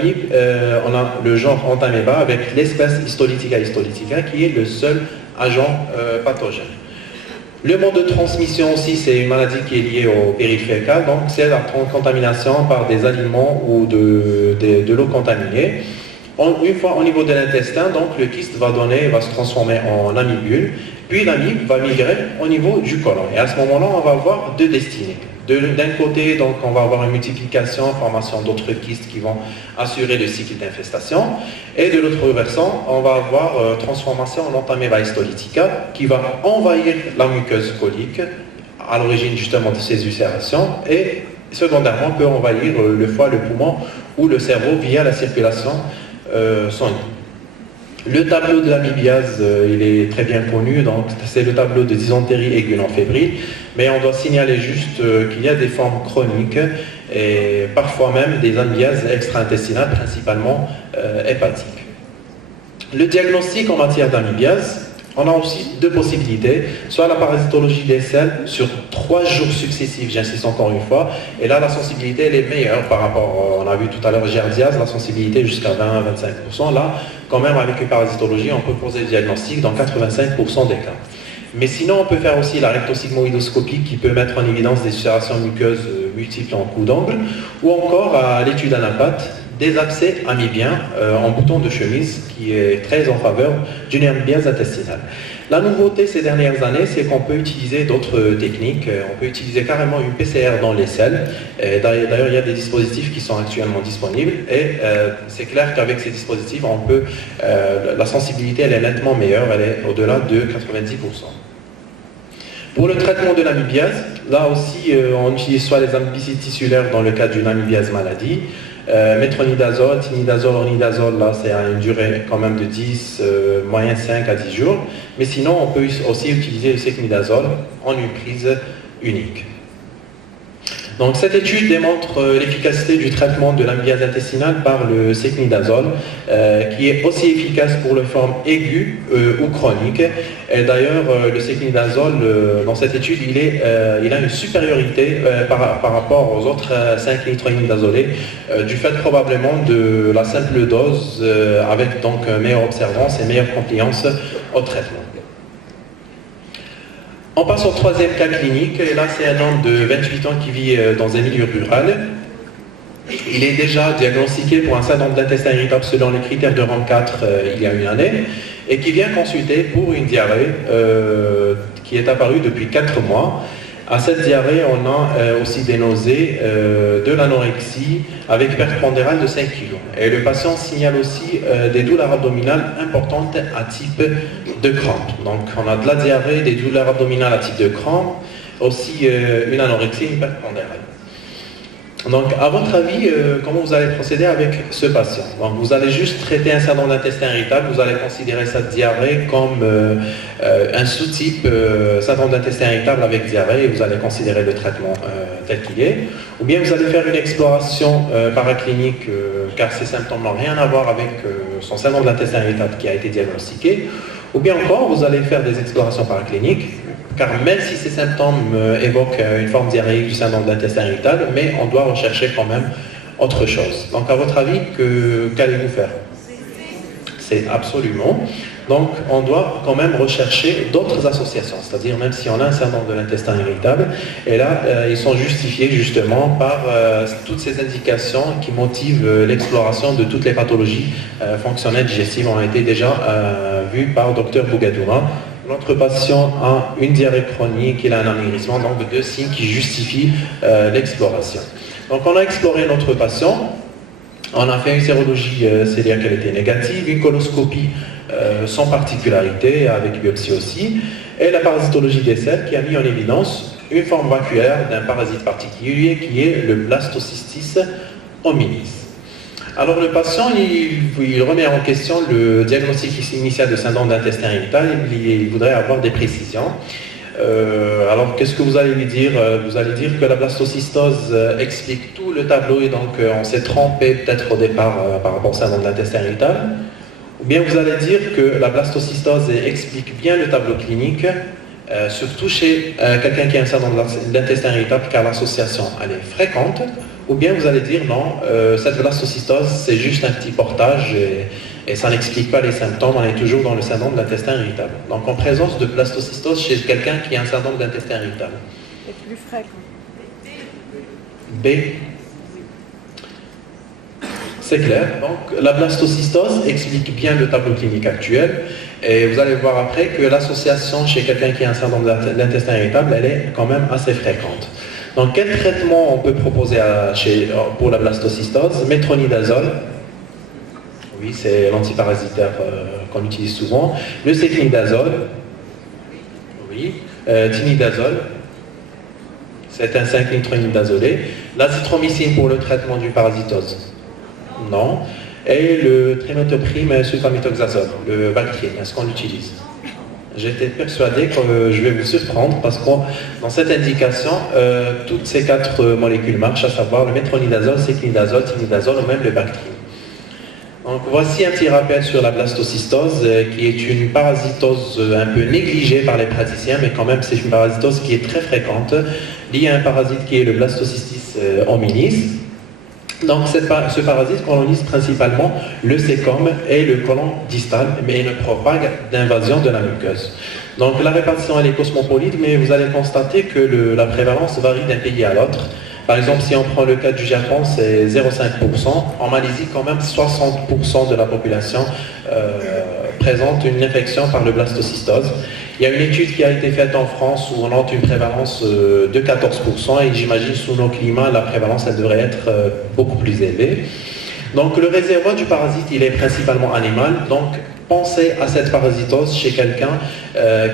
On a le genre Entamoeba avec l'espèce Histolytica histolytica qui est le seul agent pathogène. Le mode de transmission aussi, c'est une maladie qui est liée au périphérical, donc c'est la contamination par des aliments ou de l'eau contaminée. Une fois au niveau de l'intestin, donc le kyste va se transformer en amibule, puis l'amibe va migrer au niveau du côlon. Et à ce moment-là, on va avoir deux destinées. D'un côté, donc, on va avoir une multiplication, formation d'autres kystes qui vont assurer le cycle d'infestation. Et de l'autre versant, on va avoir transformation en Entamoeba histolytica qui va envahir la muqueuse colique à l'origine justement de ces ulcérations et secondairement peut envahir le foie, le poumon ou le cerveau via la circulation sanguine. Le tableau de l'amibiase, il est très bien connu, donc c'est le tableau de dysentérie aiguë non fébrile, mais on doit signaler juste qu'il y a des formes chroniques et parfois même des amibiases extra-intestinales, principalement hépatiques. Le diagnostic en matière d'amibiase, on a aussi deux possibilités, soit la parasitologie des selles sur 3 jours successifs, j'insiste encore une fois, et là la sensibilité elle est meilleure par rapport, on a vu tout à l'heure Giardiase, la sensibilité jusqu'à 20-25%, là quand même avec une parasitologie on peut poser le diagnostic dans 85% des cas. Mais sinon on peut faire aussi la rectosigmoïdoscopie qui peut mettre en évidence des ulcérations muqueuses multiples en coup d'angle, ou encore à l'étude anapathe, des abcès amibiens en bouton de chemise qui est très en faveur d'une amibiase intestinale. La nouveauté ces dernières années, c'est qu'on peut utiliser d'autres techniques. On peut utiliser carrément une PCR dans les selles. D'ailleurs, il y a des dispositifs qui sont actuellement disponibles et c'est clair qu'avec ces dispositifs, la sensibilité elle est nettement meilleure, elle est au-delà de 90%. Pour le traitement de l'amibiase, là aussi, on utilise soit les amibicides tissulaires dans le cas d'une amibiase maladie, métronidazole, tinidazole, ornidazole, là c'est à une durée quand même de 10, moyen 5 à 10 jours. Mais sinon, on peut aussi utiliser le secnidazole en une prise unique. Donc cette étude démontre l'efficacité du traitement de l'amibiase intestinale par le secnidazole, qui est aussi efficace pour les formes aiguës ou chroniques. Et d'ailleurs, le secnidazole, dans cette étude, il a une supériorité par rapport aux autres 5 nitronidazolés, du fait probablement de la simple dose, avec donc meilleure observance et meilleure compliance au traitement. On passe au troisième cas clinique, et là c'est un homme de 28 ans qui vit dans un milieu rural. Il est déjà diagnostiqué pour un syndrome d'intestin irritable selon les critères de RAM 4 il y a une année, et qui vient consulter pour une diarrhée qui est apparue depuis 4 mois. À cette diarrhée, on a aussi des nausées, de l'anorexie avec perte pondérale de 5 kg. Et le patient signale aussi des douleurs abdominales importantes à type de crampe. Donc on a de la diarrhée, des douleurs abdominales à type de crampe, aussi une anorexie, une perte pondérale. Donc, à votre avis, comment vous allez procéder avec ce patient? Donc, vous allez juste traiter un syndrome d'intestin irritable, vous allez considérer sa diarrhée comme un sous-type syndrome d'intestin irritable avec diarrhée, et vous allez considérer le traitement tel qu'il est. Ou bien vous allez faire une exploration paraclinique, car ces symptômes n'ont rien à voir avec son syndrome d'intestin irritable qui a été diagnostiqué. Ou bien encore, vous allez faire des explorations paracliniques, car même si ces symptômes évoquent une forme diarrhéique du syndrome d'intestin irritable, mais on doit rechercher quand même autre chose. Donc à votre avis, qu'allez-vous faire? C'est absolument. Donc on doit quand même rechercher d'autres associations, c'est-à-dire même si on a un syndrome de l'intestin irritable, et là ils sont justifiés justement par toutes ces indications qui motivent l'exploration de toutes les pathologies fonctionnelles digestives ont été déjà vues par Dr Bougadoura. Notre patient a une diarrhée chronique, il a un amaigrissement, donc 2 signes qui justifient l'exploration. Donc on a exploré notre patient, on a fait une sérologie cœliaque, elle était négative, une coloscopie sans particularité, avec biopsie aussi, et la parasitologie des selles qui a mis en évidence une forme vacuolaire d'un parasite particulier qui est le Blastocystis hominis. Alors le patient, il remet en question le diagnostic initial de syndrome d'intestin irritable, il voudrait avoir des précisions. Alors qu'est-ce que vous allez lui dire? Vous allez dire que la blastocystose explique tout le tableau et donc on s'est trompé peut-être au départ par rapport au syndrome d'intestin irritable. Ou bien vous allez dire que la blastocystose explique bien le tableau clinique, surtout chez quelqu'un qui a un syndrome d'intestin irritable, car l'association elle est fréquente. ou bien vous allez dire non, cette blastocystose c'est juste un petit portage et ça n'explique pas les symptômes, on est toujours dans le syndrome de l'intestin irritable. Donc en présence de blastocystose chez quelqu'un qui a un syndrome de l'intestin irritable. Et plus fréquent. B. C'est clair. Donc la blastocystose explique bien le tableau clinique actuel et vous allez voir après que l'association chez quelqu'un qui a un syndrome de l'intestin irritable, elle est quand même assez fréquente. Donc quel traitement on peut proposer pour la blastocystose? Métronidazole. Oui, c'est l'antiparasitaire qu'on utilise souvent. Le sécnidazole. Oui. Tinidazole. C'est un 5-nitronidazolé. L'azithromycine pour le traitement du parasitose. Non. Et le trimethoprim sulfaméthoxazole, le Bactrim, est-ce qu'on l'utilise? J'étais persuadé que je vais vous surprendre parce que dans cette indication, toutes ces 4 molécules marchent, à savoir le métronidazole, sécnidazole, tinidazole ou même le Bactrim. Donc voici un petit rappel sur la blastocystose qui est une parasitose un peu négligée par les praticiens, mais quand même c'est une parasitose qui est très fréquente, liée à un parasite qui est le blastocystis hominis. Donc ce parasite colonise principalement le sécom et le côlon distal, mais il ne propague d'invasion de la muqueuse. Donc la répartition elle est cosmopolite, mais vous allez constater que la prévalence varie d'un pays à l'autre. Par exemple, si on prend le cas du Japon, c'est 0,5%. En Malaisie, quand même, 60% de la population présente une infection par le blastocystose. Il y a une étude qui a été faite en France où on note une prévalence de 14% et j'imagine sous nos climats, la prévalence elle devrait être beaucoup plus élevée. Donc le réservoir du parasite, il est principalement animal. Donc pensez à cette parasitose chez quelqu'un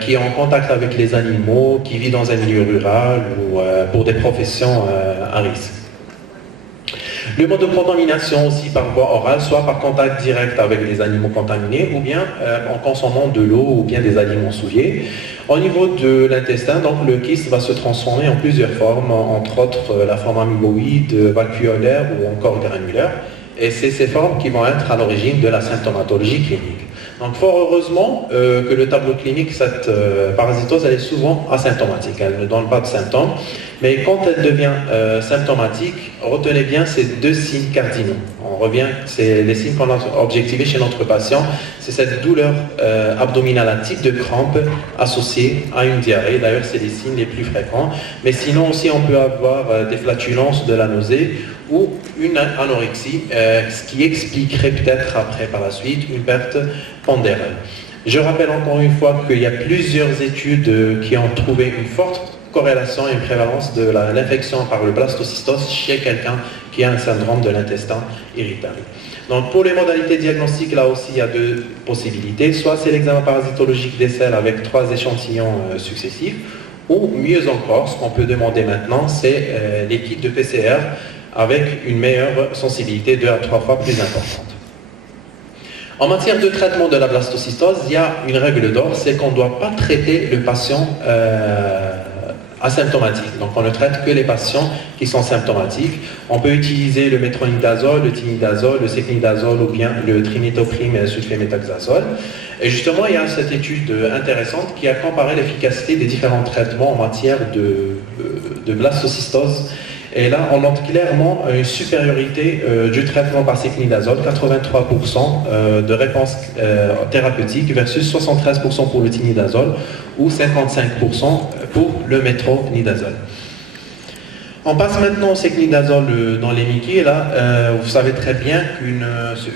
qui est en contact avec les animaux, qui vit dans un milieu rural ou pour des professions à risque. Le mode de contamination aussi par voie orale, soit par contact direct avec des animaux contaminés, ou bien en consommant de l'eau ou bien des aliments souillés. Au niveau de l'intestin, donc le kyste va se transformer en plusieurs formes, entre autres la forme amyloïde, vacuolaire ou encore granulaire. Et c'est ces formes qui vont être à l'origine de la symptomatologie clinique. Donc fort heureusement que le tableau clinique, cette parasitose, elle est souvent asymptomatique, elle ne donne pas de symptômes, mais quand elle devient symptomatique, retenez bien ces 2 signes cardinaux. On revient, c'est les signes qu'on a objectivés chez notre patient, c'est cette douleur abdominale, un type de crampe associée à une diarrhée, d'ailleurs c'est les signes les plus fréquents, mais sinon aussi on peut avoir des flatulences, de la nausée, ou une anorexie, ce qui expliquerait peut-être après par la suite une perte pondérale. Je rappelle encore une fois qu'il y a plusieurs études qui ont trouvé une forte corrélation et une prévalence de l'infection par le blastocystose chez quelqu'un qui a un syndrome de l'intestin irritable. Donc pour les modalités diagnostiques, là aussi il y a 2 possibilités, soit c'est l'examen parasitologique des selles avec 3 échantillons successifs, ou mieux encore, ce qu'on peut demander maintenant, c'est les kits de PCR avec une meilleure sensibilité 2 à 3 fois plus importante. En matière de traitement de la blastocystose, il y a une règle d'or, c'est qu'on ne doit pas traiter le patient asymptomatique. Donc on ne traite que les patients qui sont symptomatiques. On peut utiliser le métronidazole, le tinidazole, le sécnidazole ou bien le trimethoprim sulfaméthoxazole. Et justement, il y a cette étude intéressante qui a comparé l'efficacité des différents traitements en matière de blastocystose. Et là, on note clairement une supériorité du traitement par sécnidazole, 83% de réponse thérapeutique versus 73% pour le tinidazole ou 55% pour le métronidazole. On passe maintenant au sécnidazole dans les Mickey. Là, vous savez très bien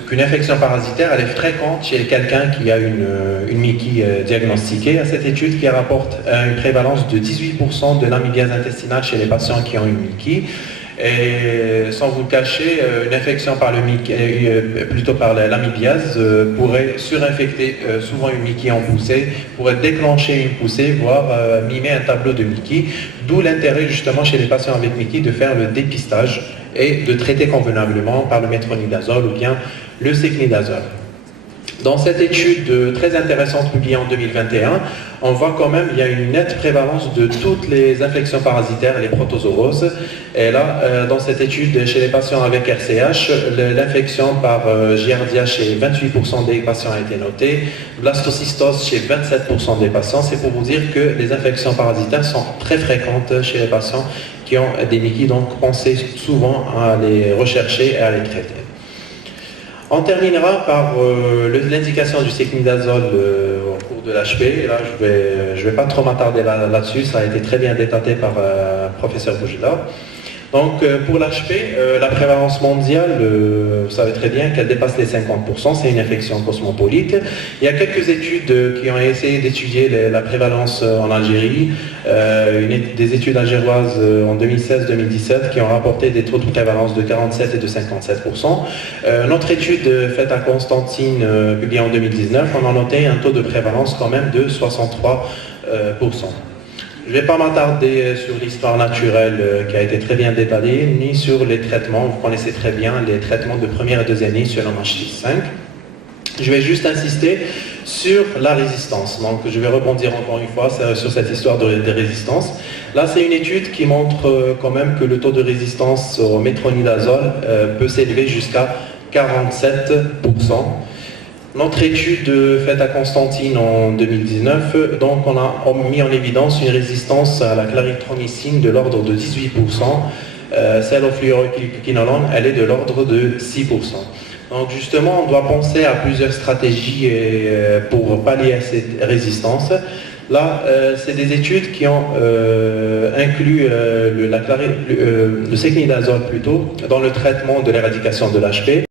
qu'une infection parasitaire, elle est fréquente chez quelqu'un qui a une Mickey diagnostiquée. Il y a cette étude qui rapporte une prévalence de 18% de l'amibiase intestinale chez les patients qui ont une Mickey. Et sans vous le cacher, une infection par par l'amibiase pourrait surinfecter souvent une Mickey en poussée, pourrait déclencher une poussée, voire mimer un tableau de Mickey. D'où l'intérêt justement chez les patients avec Mickey de faire le dépistage et de traiter convenablement par le métronidazole ou bien le sécnidazole. Dans cette étude très intéressante publiée en 2021, on voit quand même qu'il y a une nette prévalence de toutes les infections parasitaires, les protozooses. Et là, dans cette étude chez les patients avec RCH, l'infection par Giardia chez 28% des patients a été notée, blastocystose chez 27% des patients. C'est pour vous dire que les infections parasitaires sont très fréquentes chez les patients qui ont des MICI, donc pensez souvent à les rechercher et à les traiter. On terminera par l'indication du sécnidazole au cours de l'HP. Là, je vais pas trop m'attarder là-dessus, ça a été très bien détaillé par le professeur Bougela. Donc pour l'HP, la prévalence mondiale, vous savez très bien qu'elle dépasse les 50%, c'est une infection cosmopolite. Il y a quelques études qui ont essayé d'étudier la prévalence en Algérie, des études algéroises en 2016-2017 qui ont rapporté des taux de prévalence de 47 et de 57%. Notre étude faite à Constantine, publiée en 2019, on a noté un taux de prévalence quand même de 63%. Je ne vais pas m'attarder sur l'histoire naturelle qui a été très bien détaillée, ni sur les traitements. Vous connaissez très bien les traitements de première et deuxième ligne sur l'MH6-5. Je vais juste insister sur la résistance. Donc, je vais rebondir encore une fois sur cette histoire de résistance. Là, c'est une étude qui montre quand même que le taux de résistance au métronidazole peut s'élever jusqu'à 47%. Notre étude faite à Constantine en 2019, donc on a mis en évidence une résistance à la clarithromycine de l'ordre de 18%. Celle au fluoroquinolone, elle est de l'ordre de 6%. Donc justement, on doit penser à plusieurs stratégies pour pallier à cette résistance. Là, c'est des études qui ont inclus le sécnidazole plutôt dans le traitement de l'éradication de l'HP.